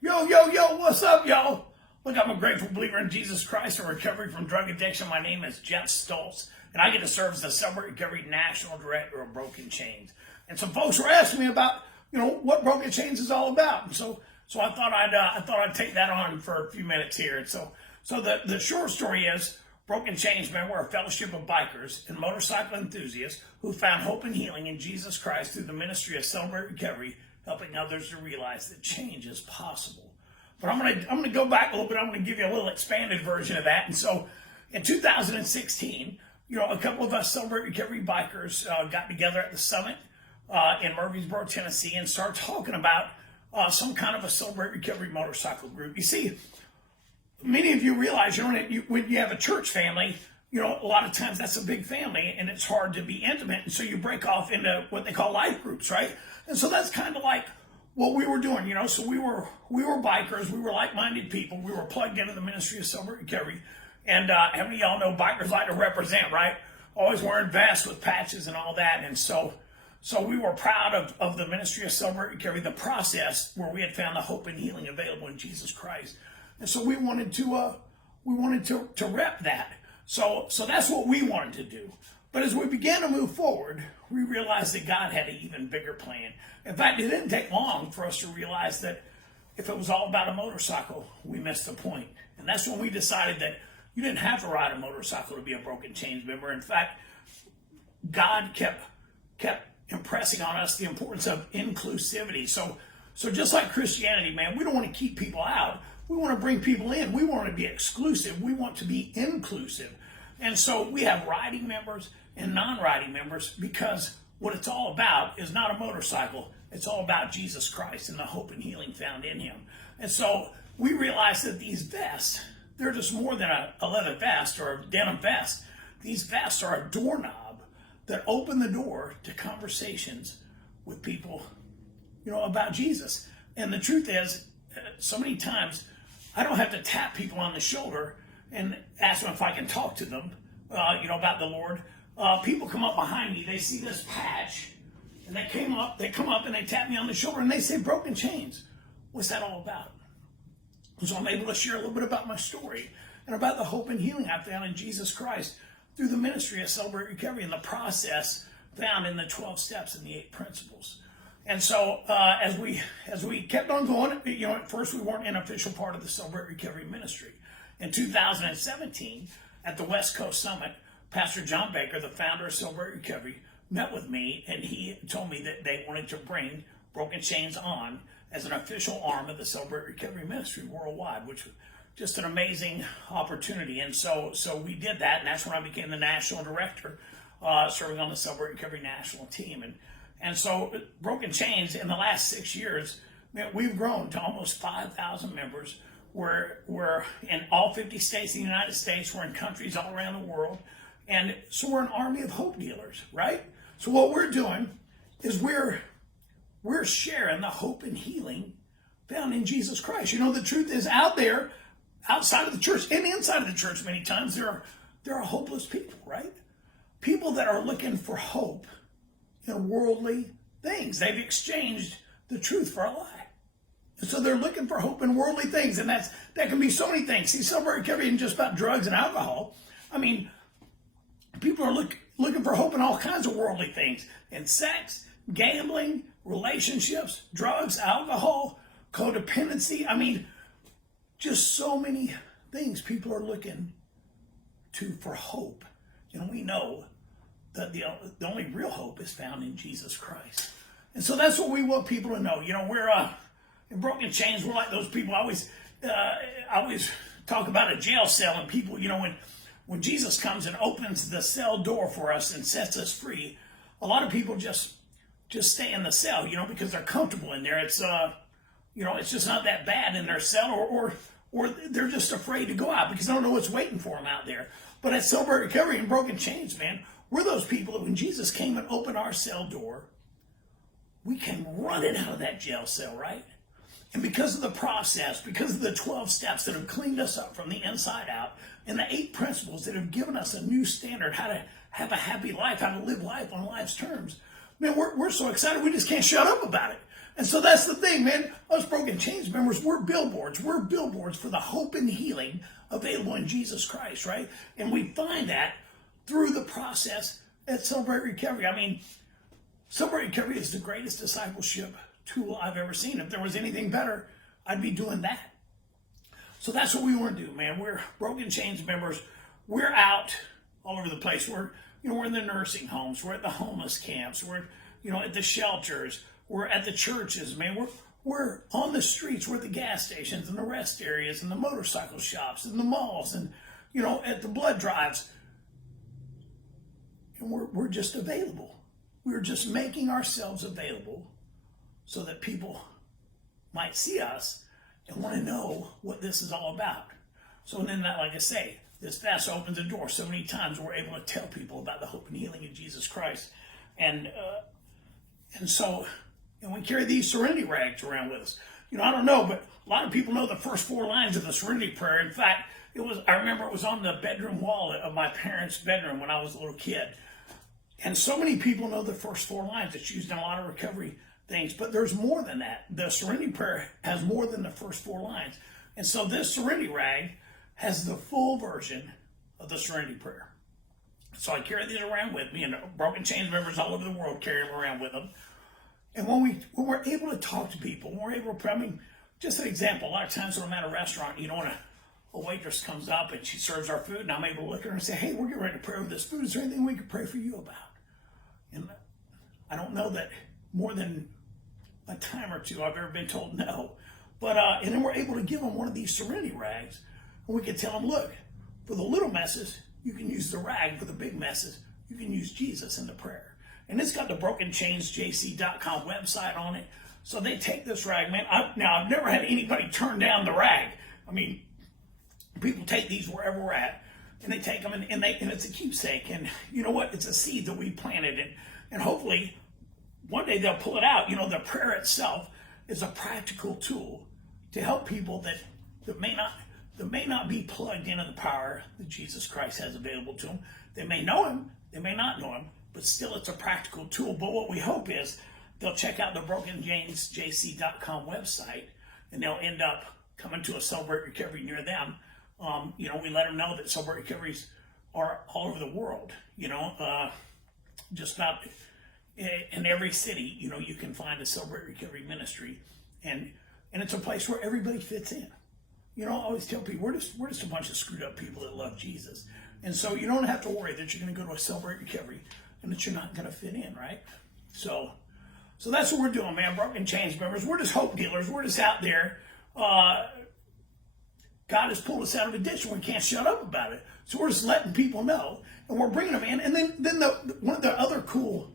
Yo, what's up, y'all? Look, I'm a grateful believer in Jesus Christ and recovery from drug addiction. My name is Jeff Stoltz, and I get to serve as the Celebrate Recovery National Director of Broken Chains. And some folks were asking me about, what Broken Chains is all about. And so I thought I'd take that on for a few minutes here. And so the short story is, Broken Chains, man, we're a fellowship of bikers and motorcycle enthusiasts who found hope and healing in Jesus Christ through the ministry of Celebrate Recovery, helping others to realize that change is possible. But I'm gonna go back a little bit. I'm gonna give you a little expanded version of that. And so, in 2016, a couple of us Celebrate Recovery bikers got together at the summit in Murfreesboro, Tennessee, and started talking about some kind of a Celebrate Recovery motorcycle group. You see, many of you realize, when you have a church family, a lot of times that's a big family, and it's hard to be intimate, and so you break off into what they call life groups, right? And so that's kind of like what we were doing, So we were bikers, we were like-minded people, we were plugged into the ministry of Celebrate Recovery, and how many of y'all know bikers like to represent, right? Always wearing vests with patches and all that, and so we were proud of the ministry of Celebrate Recovery, the process where we had found the hope and healing available in Jesus Christ, and so we wanted to rep that. So that's what we wanted to do. But as we began to move forward, we realized that God had an even bigger plan. In fact, it didn't take long for us to realize that if it was all about a motorcycle, we missed the point. And that's when we decided that you didn't have to ride a motorcycle to be a Broken Chains member. In fact, God kept impressing on us the importance of inclusivity. So just like Christianity, man, we don't want to keep people out. We want to bring people in. We want to be exclusive. We want to be inclusive. And so we have riding members and non-riding members, because what it's all about is not a motorcycle. It's all about Jesus Christ and the hope and healing found in him. And so we realized that these vests, they're just more than a leather vest or a denim vest. These vests are a doorknob that open the door to conversations with people, about Jesus. And the truth is, so many times, I don't have to tap people on the shoulder and ask them if I can talk to them, about the Lord. People come up behind me, they see this patch, and they come up and they tap me on the shoulder and they say, Broken Chains, what's that all about? So I'm able to share a little bit about my story and about the hope and healing I found in Jesus Christ through the ministry of Celebrate Recovery and the process found in the 12 steps and the 8 principles. And so as we kept on going, at first we weren't an official part of the Celebrate Recovery ministry. In 2017, at the West Coast Summit, Pastor John Baker, the founder of Celebrate Recovery, met with me, and he told me that they wanted to bring Broken Chains on as an official arm of the Celebrate Recovery ministry worldwide, which was just an amazing opportunity. And so we did that, and that's when I became the national director, serving on the Celebrate Recovery national team. And so Broken Chains, in the last 6 years, man, we've grown to almost 5,000 members. We're in all 50 states in the United States. We're in countries all around the world. And so we're an army of hope dealers, right? So what we're doing is we're sharing the hope and healing found in Jesus Christ. The truth is, out there, outside of the church and inside of the church, many times there are hopeless people, right? People that are looking for hope in worldly things. They've exchanged the truth for a lie. And so they're looking for hope in worldly things, and that can be so many things. See, Celebrate Recovery isn't just about drugs and alcohol. I mean, people are looking for hope in all kinds of worldly things, in sex, gambling, relationships, drugs, alcohol, codependency. I mean, just so many things people are looking for hope. And we know that the only real hope is found in Jesus Christ. And so that's what we want people to know. We're in Broken Chains, we're like those people. I always talk about a jail cell, and people, when Jesus comes and opens the cell door for us and sets us free, a lot of people just stay in the cell, because they're comfortable in there. It's it's just not that bad in their cell, or they're just afraid to go out because they don't know what's waiting for them out there. But at Celebrate Recovery and Broken Chains, man, we're those people that when Jesus came and opened our cell door, we came running out of that jail cell, right? And because of the process, because of the 12 steps that have cleaned us up from the inside out, and the 8 principles that have given us a new standard, how to have a happy life, how to live life on life's terms, man, we're so excited we just can't shut up about it. And so that's the thing, man. Us Broken Chains members, we're billboards. We're billboards for the hope and healing available in Jesus Christ, right? And we find that through the process at Celebrate Recovery. I mean, Celebrate Recovery is the greatest discipleship tool I've ever seen. If there was anything better, I'd be doing that. So that's what we want to do, man. We're Broken Chains members. We're out all over the place. We're in the nursing homes. We're at the homeless camps. We're, at the shelters. We're at the churches, man. We're on the streets. We're at the gas stations and the rest areas and the motorcycle shops and the malls and, at the blood drives. And we're just available. We're just making ourselves available so that people might see us and want to know what this is all about. So then, like I say, this fast opens the door. So many times we're able to tell people about the hope and healing of Jesus Christ. And so we carry these serenity rags around with us. I don't know, but a lot of people know the first 4 lines of the serenity prayer. In fact, I remember it was on the bedroom wall of my parents' bedroom when I was a little kid. And so many people know the first 4 lines. It's used in a lot of recovery things, but there's more than that. The serenity prayer has more than the first 4 lines. And so this serenity rag has the full version of the serenity prayer. So I carry these around with me, and Broken Chains members all over the world carry them around with them. And when we're able to talk to people, when we're able to, just an example, a lot of times when I'm at a restaurant, when a waitress comes up and she serves our food, and I'm able to look at her and say, hey, we're getting ready to pray with this food. Is there anything we could pray for you about? And I don't know that more than a time or two I've ever been told no. But and then we're able to give them one of these serenity rags, and we can tell them, look, for the little messes, you can use the rag. For the big messes, you can use Jesus in the prayer. And it's got the brokenchainsjc.com website on it. So they take this rag, man. I've never had anybody turn down the rag. I mean, people take these wherever we're at, and they take them, and it's a keepsake. And you know what? It's a seed that we planted, and hopefully one day they'll pull it out. The prayer itself is a practical tool to help people that may not be plugged into the power that Jesus Christ has available to them. They may know him, they may not know him, but still it's a practical tool. But what we hope is they'll check out the brokenchainsjc.com website, and they'll end up coming to a Celebrate Recovery near them. We let them know that Celebrate Recoveries are all over the world, just about in every city, you can find a Celebrate Recovery ministry, and it's a place where everybody fits in. I always tell people, we're just a bunch of screwed up people that love Jesus. And so you don't have to worry that you're going to go to a Celebrate Recovery and that you're not going to fit in, right? So that's what we're doing, man. Broken Chains members, we're just hope dealers. We're just out there. God has pulled us out of a ditch and we can't shut up about it. So we're just letting people know, and we're bringing them in. And then one of the other cool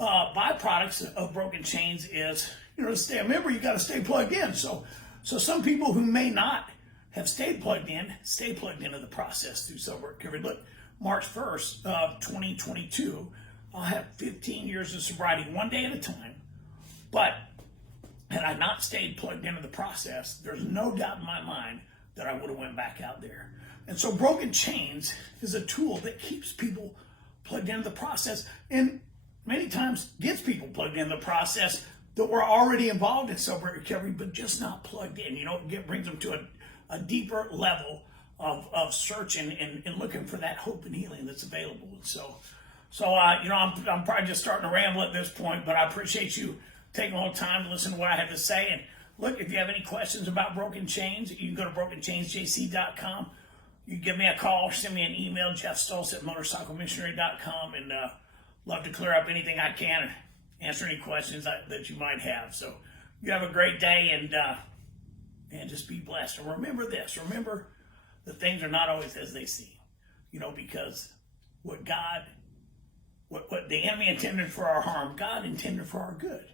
byproducts of Broken Chains is, to stay a member, you got to stay plugged in. So some people who may not have stayed plugged into the process through Celebrate Recovery. Look, March 1st of 2022, I'll have 15 years of sobriety, one day at a time. But had I not stayed plugged into the process, there's no doubt in my mind that I would have went back out there. And so Broken Chains is a tool that keeps people plugged into the process, and many times gets people plugged into the process that were already involved in Celebrate Recovery, but just not plugged in. It brings them to a deeper level of searching and looking for that hope and healing that's available. And so I'm probably just starting to ramble at this point, but I appreciate you taking a little time to listen to what I had to say. And look, if you have any questions about Broken Chains, you can go to brokenchainsjc.com. You can give me a call, send me an email, jeffstoltz@motorcyclemissionary.com, and love to clear up anything I can and answer any questions that you might have. So you have a great day, and just be blessed. And remember this, remember that things are not always as they seem, because what the enemy intended for our harm, God intended for our good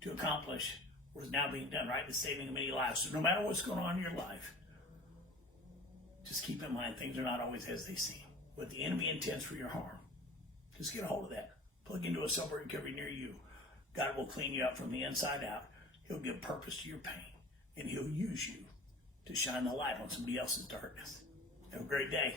to accomplish what is now being done, right? The saving of many lives. So no matter what's going on in your life, just keep in mind things are not always as they seem. What the enemy intends for your harm, just get a hold of that. Plug into a Celebrate Recovery near you. God will clean you up from the inside out. He'll give purpose to your pain, and he'll use you to shine the light on somebody else's darkness. Have a great day.